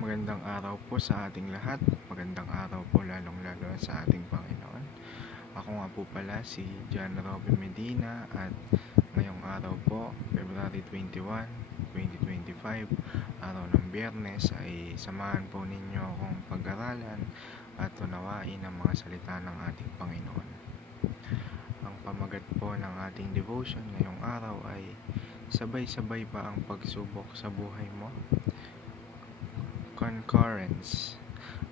Magandang araw po sa ating lahat. Magandang araw po lalong-lalo sa ating Panginoon. Ako nga po pala si John Robin Medina at ngayong araw po, February 21, 2025, araw ng Biyernes, ay samahan po ninyo akong pag-aralan at unawain ang mga salita ng ating Panginoon. Ang pamagat po ng ating devotion ngayong araw ay sabay-sabay ba ang pagsubok sa buhay mo? Concurrence.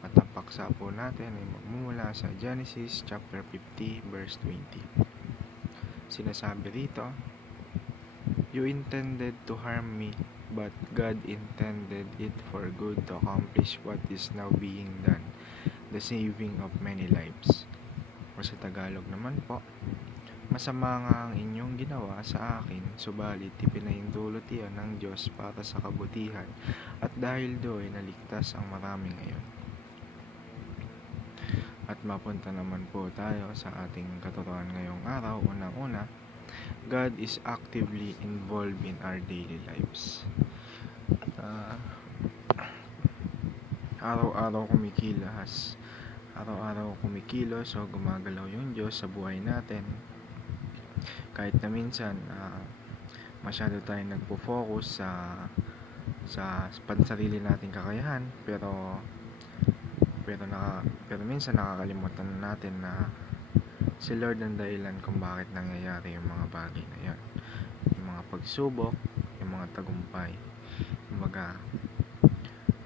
At ang paksa po natin ay magmumula sa Genesis chapter 50 verse 20. Sinasabi rito, "You intended to harm me, but God intended it for good to accomplish what is now being done, the saving of many lives." O sa Tagalog naman po, masama nga ang inyong ginawa sa akin, subalit ipinahintulot iyon ng Diyos para sa kabutihan, at dahil doon naligtas ang marami ngayon. At mapunta naman po tayo sa ating katuruan ngayong araw. Unang-una, God is actively involved in our daily lives. Araw-araw kumikilos o gumagalaw yung Diyos sa buhay natin. Kahit na minsan masyado tayong nagpo-focus sa pansarili nating kakayahan, pero minsan nakakalimutan natin na si Lord ang dahilan kung bakit nangyayari yung mga bagay na yan, yung mga pagsubok, yung mga tagumpay. Kumbaga,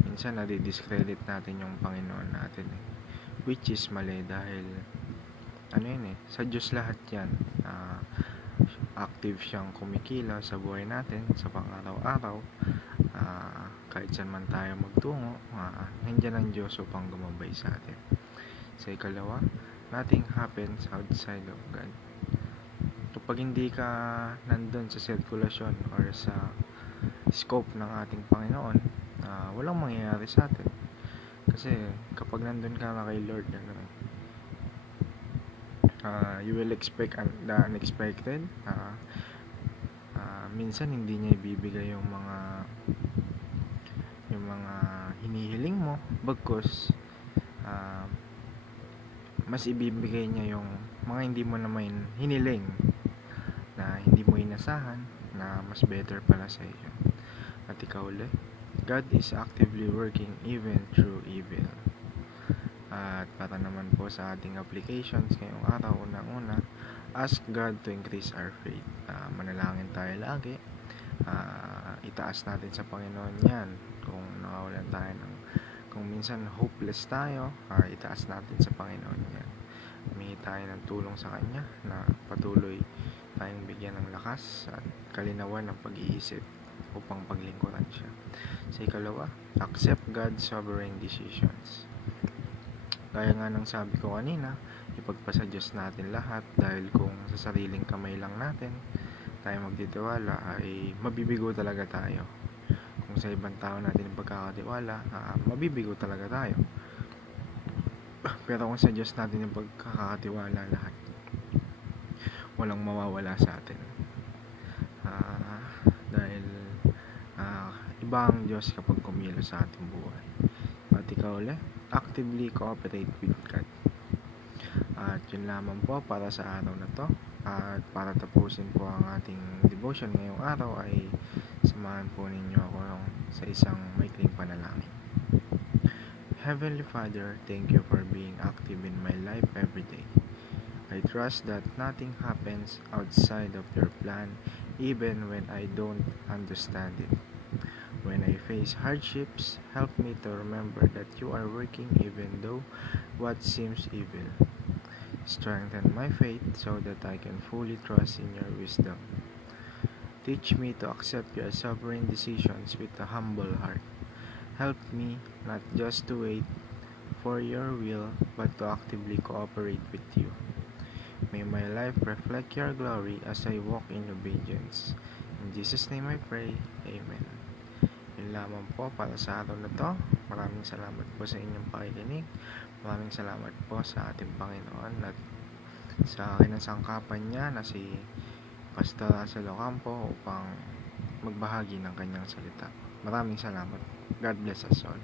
minsan nadi-discredit natin yung Panginoon natin, which is mali, dahil sa Diyos lahat yan. Active siyang kumikila sa buhay natin sa pang-araw-araw. Kahit saan man tayo magtungo, nandiyan ang Diyos upang gumabay sa atin. Sa ikalawa, nothing happens outside of God. Kapag hindi ka nandun sa sirkulasyon or sa scope ng ating Panginoon, walang mangyayari sa atin. Kasi kapag nandun ka na kay Lord, you will expect the unexpected. Minsan hindi niya ibibigay yung mga hinihiling mo, bagkus mas ibibigay niya yung mga hindi mo naman hiniling, na hindi mo inasahan, na mas better pala sa iyo. At ikaw ulit, God is actively working even through evil. At para naman po sa ating applications ngayong araw, unang-una, ask God to increase our faith. Manalangin tayo lagi. Itaas natin sa Panginoon yan. Kung nawawalan tayo kung minsan hopeless tayo, itaas natin sa Panginoon yan. Humingi tayo ng tulong sa Kanya na patuloy tayong bigyan ng lakas at kalinawan ng pag-iisip upang paglingkuran siya. Sa ikalawa, accept God's sovereign decisions. Kaya nga nang sabi ko kanina, ipagpasa Diyos natin lahat, dahil kung sa sariling kamay lang natin tayo magtitiwala, ay mabibigo talaga tayo. Kung sa ibang tao natin ipagkakatiwala, mabibigo talaga tayo. Pero kung sa Diyos natin yung pagkakatiwala lahat, walang mawawala sa atin. Dahil iba ang Diyos kapag kumilos sa ating buhay. At ikaw ulit, actively cooperate with God. At yun lamang po para sa araw na to. At para tapusin po ang ating devotion ngayong araw, ay samahan po ninyo ako sa isang maikling panalangin. Heavenly Father, thank you for being active in my life every day. I trust that nothing happens outside of your plan, even when I don't understand it. When I face hardships, help me to remember that you are working even though what seems evil. Strengthen my faith so that I can fully trust in your wisdom. Teach me to accept your sovereign decisions with a humble heart. Help me not just to wait for your will, but to actively cooperate with you. May my life reflect your glory as I walk in obedience. In Jesus' name I pray. Amen. Yun lamang po para sa araw na to. Maraming salamat po sa inyong pakikinig. Maraming salamat po sa ating Panginoon at sa kinasangkapan niya na si Pastor Russell Ocampo upang magbahagi ng kanyang salita. Maraming salamat. God bless us all.